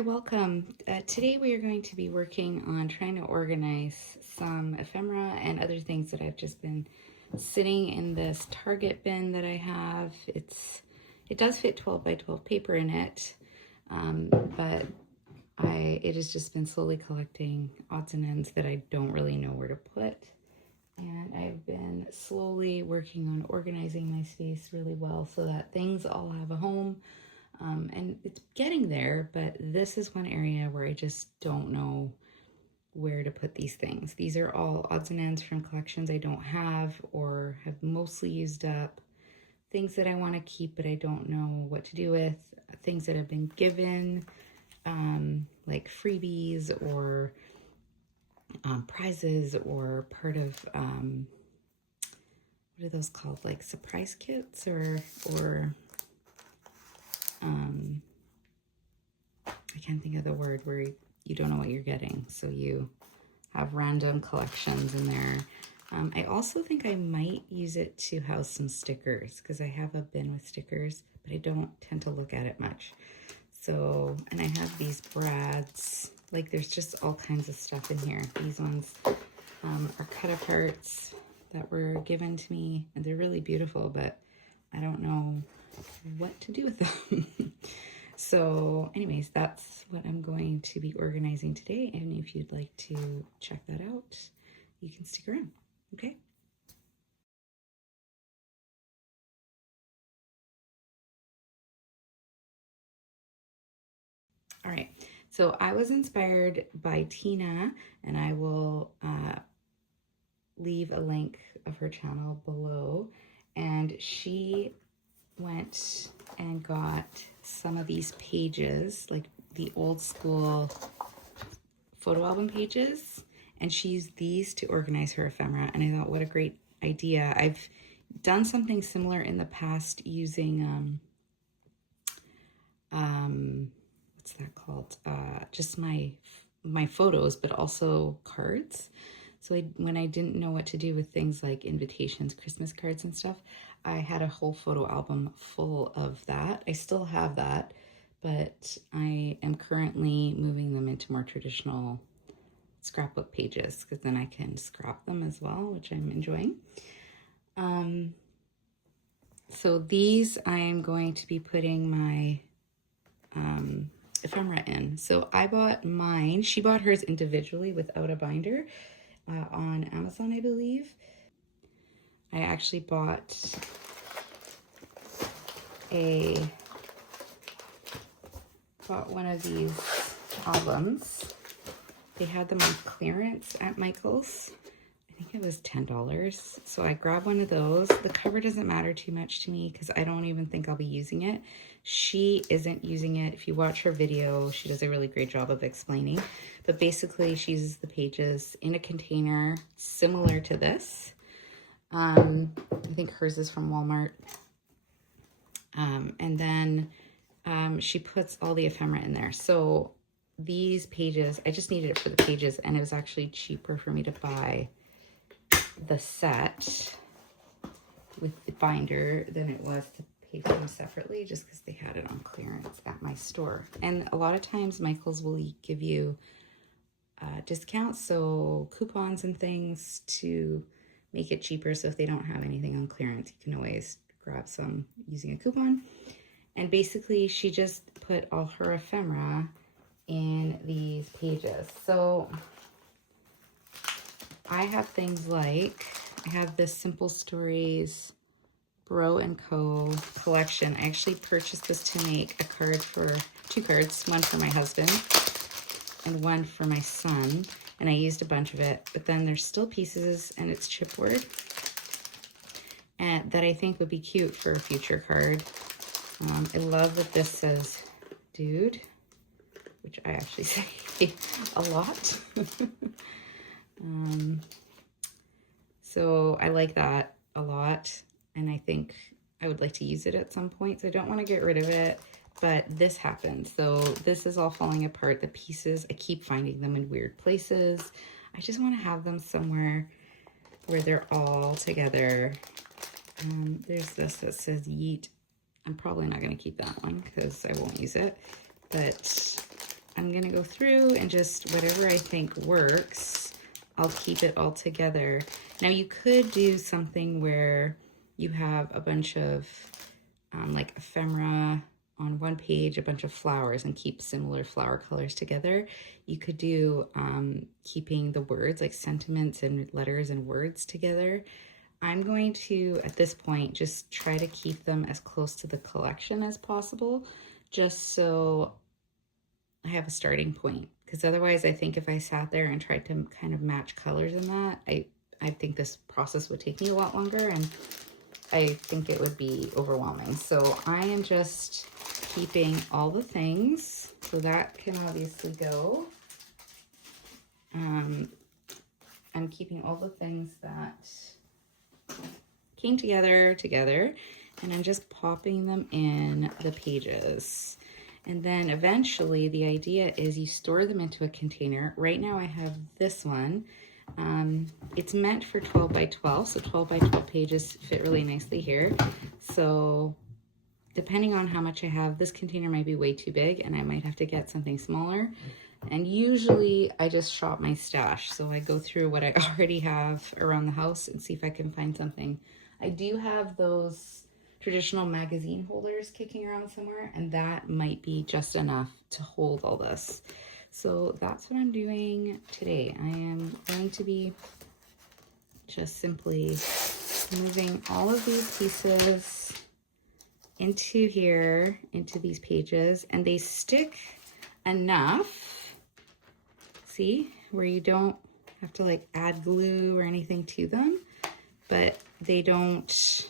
Hi, welcome. Today we are going to be working on trying to organize some ephemera and other things that I've just been sitting in this Target bin that I have. It does fit 12 by 12 paper in it, but it has just been slowly collecting odds and ends that I don't really know where to put. And I've been slowly working on organizing my space really well so that things all have a home. And it's getting there, but this is one area where I just don't know where to put these things. These are all odds and ends from collections I don't have or have mostly used up. Things that I want to keep, but I don't know what to do with. Things that have been given, like freebies or prizes or part of, what are those called? Like surprise kits or I can't think of the word where you don't know what you're getting, so you have random collections in there. I also think I might use it to house some stickers because I have a bin with stickers, but I don't tend to look at it much. So, and I have these brads, like there's just all kinds of stuff in here. These ones are cut aparts that were given to me, and they're really beautiful, but I don't know what to do with them. So anyways, that's what I'm going to be organizing today. And if you'd like to check that out, you can stick around, okay? All right, so I was inspired by Tina, and I will leave a link of her channel below. And she went and got some of these pages, like the old school photo album pages, and she used these to organize her ephemera. And I thought, what a great idea. I've done something similar in the past using what's that called? Just my photos, but also cards. So when I didn't know what to do with things like invitations, Christmas cards and stuff, I had a whole photo album full of that. I still have that, but I am currently moving them into more traditional scrapbook pages because then I can scrap them as well, which I'm enjoying. So these I am going to be putting my ephemera in. So I bought mine. She bought hers individually without a binder on Amazon, I believe. I actually bought one of these albums. They had them on clearance at Michael's. I think it was $10. So I grabbed one of those. The cover doesn't matter too much to me because I don't even think I'll be using it. She isn't using it. If you watch her video, she does a really great job of explaining. But basically, she uses the pages in a container similar to this. I think hers is from Walmart. And then she puts all the ephemera in there. So these pages, I just needed it for the pages, and it was actually cheaper for me to buy the set with the binder than it was to pay for them separately, just because they had it on clearance at my store. And a lot of times Michael's will give you discounts, so coupons and things to make it cheaper. So if they don't have anything on clearance, you can always grab some using a coupon. And basically she just put all her ephemera in these pages. So I have things like, I have this Simple Stories Bro & Co. collection. I actually purchased this to make a card for, 2 cards, one for my husband and one for my son. And I used a bunch of it, but then there's still pieces and it's chipboard and that I think would be cute for a future card. I love that this says dude, which I actually say a lot. So I like that a lot, and I think I would like to use it at some point. So I don't want to get rid of it, but this happened. So this is all falling apart. The pieces, I keep finding them in weird places. I just want to have them somewhere where they're all together. There's this that says yeet. I'm probably not going to keep that one because I won't use it, but I'm gonna go through and just whatever I think works, I'll keep it all together. Now you could do something where you have a bunch of like ephemera on one page, a bunch of flowers, and keep similar flower colors together. You could do keeping the words, like sentiments and letters and words together. I'm going to, at this point, just try to keep them as close to the collection as possible, just so I have a starting point. Because otherwise, I think if I sat there and tried to kind of match colors in that, I think this process would take me a lot longer, and I think it would be overwhelming. So I am just keeping all the things. So that can obviously go. I'm keeping all the things that came together, and I'm just popping them in the pages. And then eventually the idea is you store them into a container. Right now I have this one. It's meant for 12 by 12, so 12 by 12 pages fit really nicely here. So depending on how much I have, this container might be way too big and I might have to get something smaller. And usually I just shop my stash. So I go through what I already have around the house and see if I can find something. I do have those traditional magazine holders kicking around somewhere, and that might be just enough to hold all this. So that's what I'm doing today. I am going to be just simply moving all of these pieces into here, into these pages, and they stick enough, see, where you don't have to like add glue or anything to them, but they don't,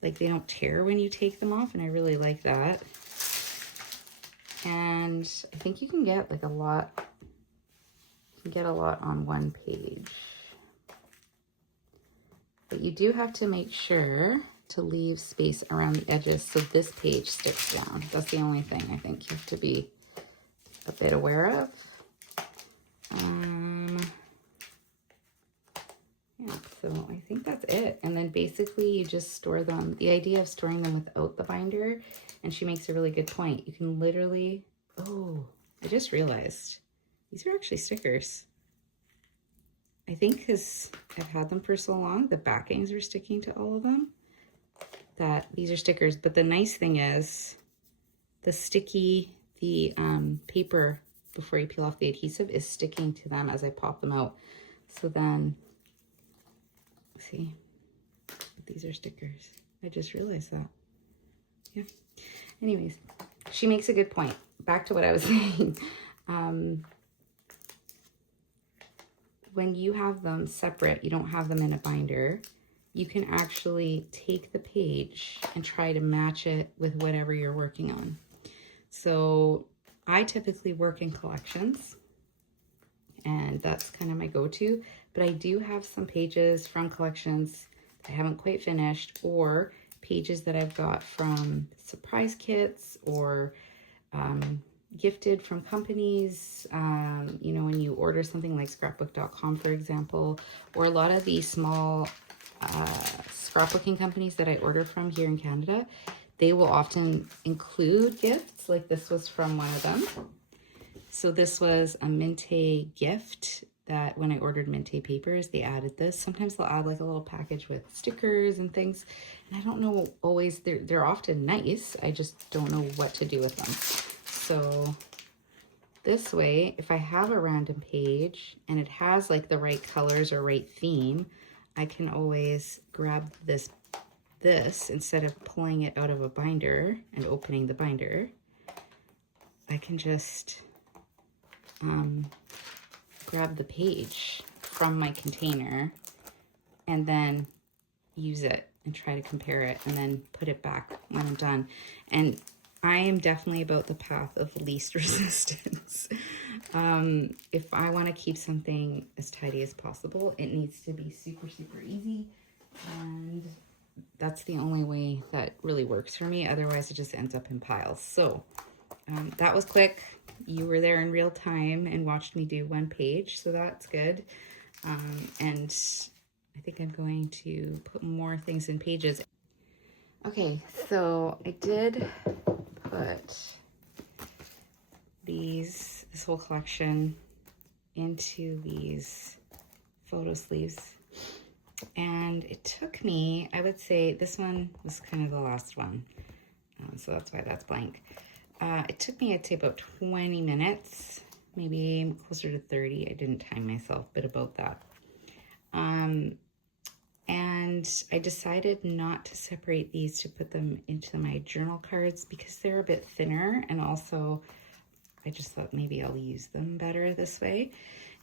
they don't tear when you take them off, and I really like that. And I think you can get like a lot, you can get a lot on one page. But you do have to make sure to leave space around the edges so this page sticks down. That's the only thing I think you have to be a bit aware of. Yeah, so I think that's it. And then basically you just store them. The idea of storing them without the binder, and she makes a really good point. You can literally, oh, I just realized these are actually stickers. I think because I've had them for so long, the backings are sticking to all of them, that these are stickers. But the nice thing is the paper before you peel off the adhesive is sticking to them as I pop them out. So then, see, these are stickers. I just realized that. Yeah. Anyways, she makes a good point. Back to what I was saying. When you have them separate, you don't have them in a binder, you can actually take the page and try to match it with whatever you're working on. So I typically work in collections, and that's kind of my go-to, but I do have some pages from collections that I haven't quite finished, or pages that I've got from surprise kits or gifted from companies, you know, when you order something like scrapbook.com, for example, or a lot of these small scrapbooking companies that I order from here in Canada, they will often include gifts. Like this was from one of them. So this was a Minte gift that when I ordered Minte papers, they added this. Sometimes they'll add like a little package with stickers and things. And I don't know always, they're often nice. I just don't know what to do with them. So this way, if I have a random page and it has like the right colors or right theme, I can always grab this instead of pulling it out of a binder and opening the binder. I can just grab the page from my container and then use it and try to compare it and then put it back when I'm done. And I am definitely about the path of least resistance. If I want to keep something as tidy as possible, it needs to be super, super easy. And that's the only way that really works for me. Otherwise, it just ends up in piles. So that was quick. You were there in real time and watched me do one page, so that's good. And I think I'm going to put more things in pages. Okay, so I did put this whole collection into these photo sleeves. And it took me, I would say this one was kind of the last one. So that's why that's blank. It took me, I'd say, about 20 minutes, maybe closer to 30. I didn't time myself, but about that. And I decided not to separate these to put them into my journal cards because they're a bit thinner, and also I just thought maybe I'll use them better this way.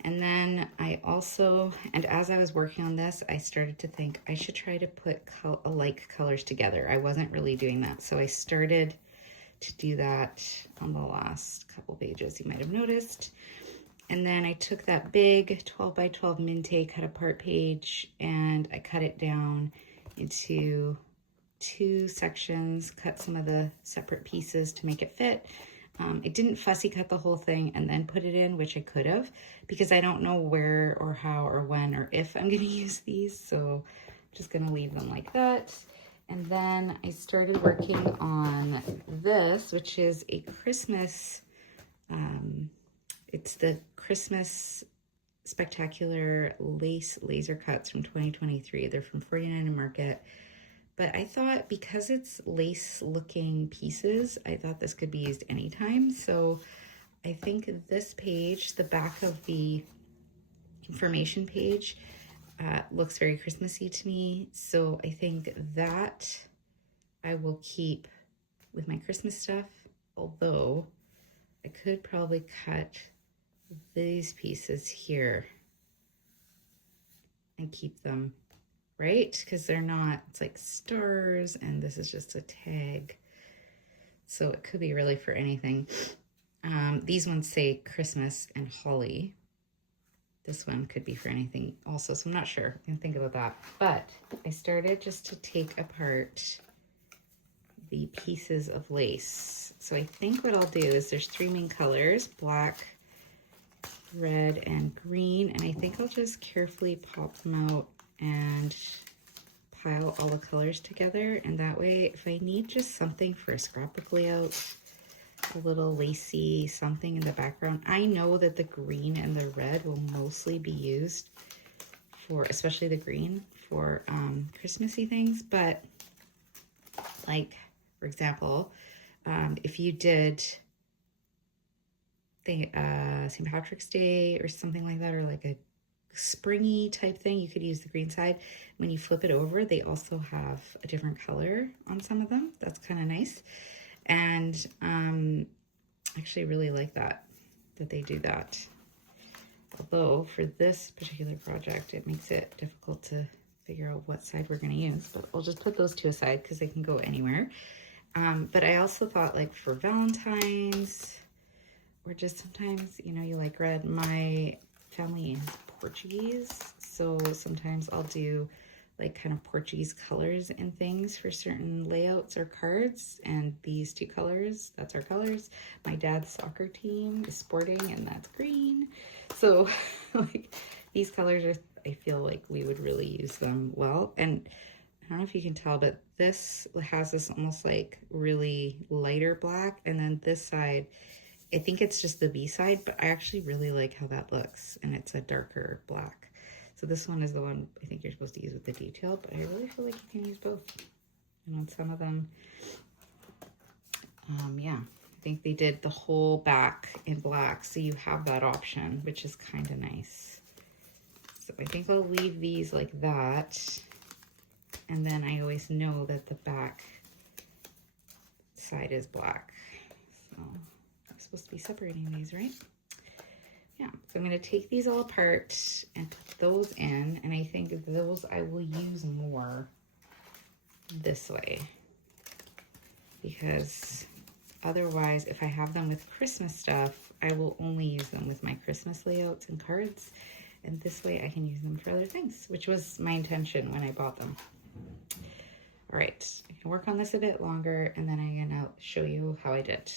And then I also, and as I was working on this, I started to think I should try to put alike colors together. I wasn't really doing that, so I started to do that on the last couple pages, you might have noticed. And then I took that big 12 by 12 Minte cut apart page and I cut it down into 2 sections, cut some of the separate pieces to make it fit. I didn't fussy cut the whole thing and then put it in, which I could have, because I don't know where or how or when or if I'm gonna use these, so I'm just gonna leave them like that. And then I started working on this, which is a Christmas, it's the Christmas Spectacular Lace Laser Cuts from 2023. They're from 49 Market. But I thought because it's lace looking pieces, I thought this could be used anytime. So I think this page, the back of the information page, looks very Christmassy to me. So I think that I will keep with my Christmas stuff, although I could probably cut these pieces here and keep them, right? Because they're not, it's like stars and this is just a tag. So it could be really for anything. These ones say Christmas and holly. This one could be for anything also, so I'm not sure. I can think about that. But I started just to take apart the pieces of lace. So I think what I'll do is there's 3 main colors, black, red, and green. And I think I'll just carefully pop them out and pile all the colors together. And that way, if I need just something for a scrapbook layout, a little lacy something in the background, I know that the green and the red will mostly be used for, especially the green, for Christmassy things. But like, for example, if you did St. Patrick's Day or something like that, or like a springy type thing, you could use the green side. When you flip it over, they also have a different color on some of them. That's kind of nice. And I actually really like that they do that. Although for this particular project, it makes it difficult to figure out what side we're going to use. But I'll just put those 2 aside because they can go anywhere. But I also thought, like, for Valentine's, or just sometimes, you know, you like red. My family is Portuguese, so sometimes I'll do like kind of Portuguese colors and things for certain layouts or cards. And these 2 colors, that's our colors. My dad's soccer team is sporting, and that's green. So like these colors are, I feel like we would really use them well. And I don't know if you can tell, but this has this almost like really lighter black, and then this side, I think it's just the B side, but I actually really like how that looks, and it's a darker black. So this one is the one I think you're supposed to use with the detail, but I really feel like you can use both. And on some of them, yeah, I think they did the whole back in black, so you have that option, which is kind of nice. So I think I'll leave these like that, and then I always know that the back side is black. So I'm supposed to be separating these, right? Yeah, so I'm going to take these all apart and put those in, and I think those I will use more this way, because otherwise, if I have them with Christmas stuff, I will only use them with my Christmas layouts and cards, and this way I can use them for other things, which was my intention when I bought them. All right, I can work on this a bit longer, and then I'm going to show you how I did.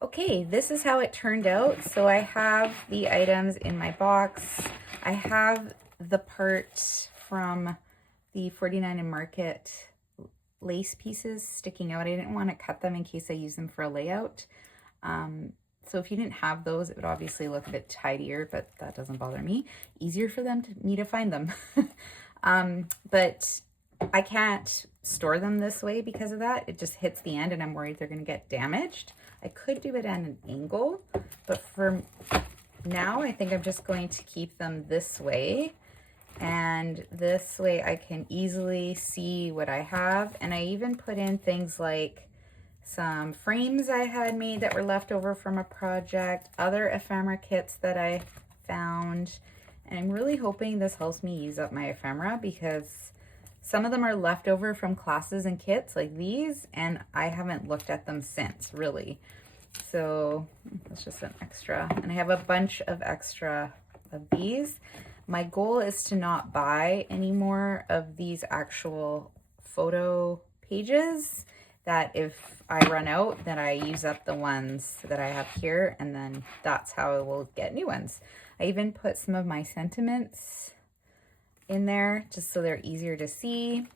Okay, this is how it turned out. So I have the items in my box. I have the part from the 49 Market lace pieces sticking out. I didn't want to cut them in case I use them for a layout. So if you didn't have those, it would obviously look a bit tidier, but that doesn't bother me. Easier for me to find them. But I can't store them this way because of that. It just hits the end and I'm worried they're going to get damaged. I could do it at an angle, but for now, I think I'm just going to keep them this way. And this way I can easily see what I have. And I even put in things like some frames I had made that were left over from a project, other ephemera kits that I found. And I'm really hoping this helps me use up my ephemera because some of them are left over from classes and kits like these, and I haven't looked at them since, really. So that's just an extra. And I have a bunch of extra of these. My goal is to not buy any more of these actual photo pages, that if I run out, then I use up the ones that I have here, and then that's how I will get new ones. I even put some of my sentiments in there just so they're easier to see.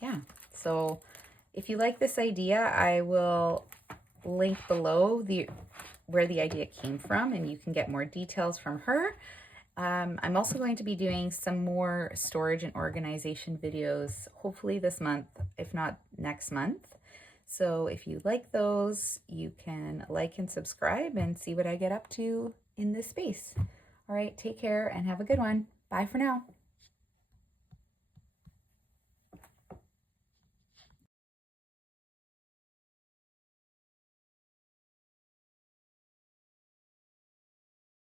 Yeah, so if you like this idea, I will link below where the idea came from, and you can get more details from her. I'm also going to be doing some more storage and organization videos, hopefully this month, if not next month. So if you like those, you can like and subscribe and see what I get up to in this space. All right, take care and have a good one. Bye for now.